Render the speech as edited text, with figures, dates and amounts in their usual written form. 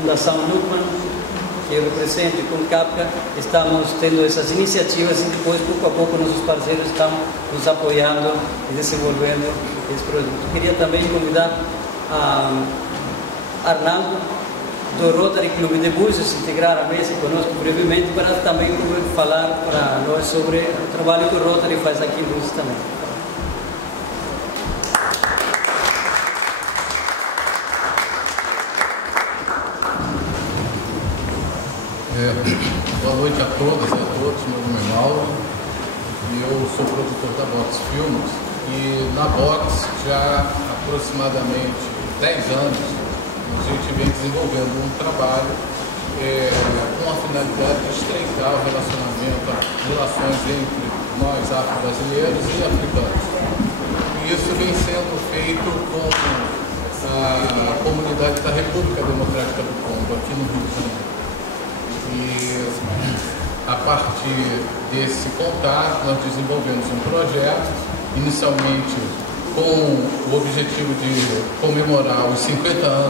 Fundação Luckman, que eu represento, com CAPCA, estamos tendo essas iniciativas e depois, pouco a pouco, nossos parceiros estão nos apoiando e desenvolvendo esse produto. Queria também convidar a Arnaldo, do Rotary Clube de Búzios, se integrar à mesa conosco brevemente, para também falar para nós sobre o trabalho que o Rotary faz aqui em Búzios também. Boa noite a todas e a todos, meu nome é Mauro e eu sou produtor da Box Filmes, e na Box já há aproximadamente 10 anos a gente vem desenvolvendo um trabalho com a finalidade de estreitar o relacionamento, as relações entre nós afro-brasileiros e africanos. E isso vem sendo feito com a comunidade da República Democrática do Congo, aqui no Rio de Janeiro. E a partir desse contato nós desenvolvemos um projeto, inicialmente com o objetivo de comemorar os 50 anos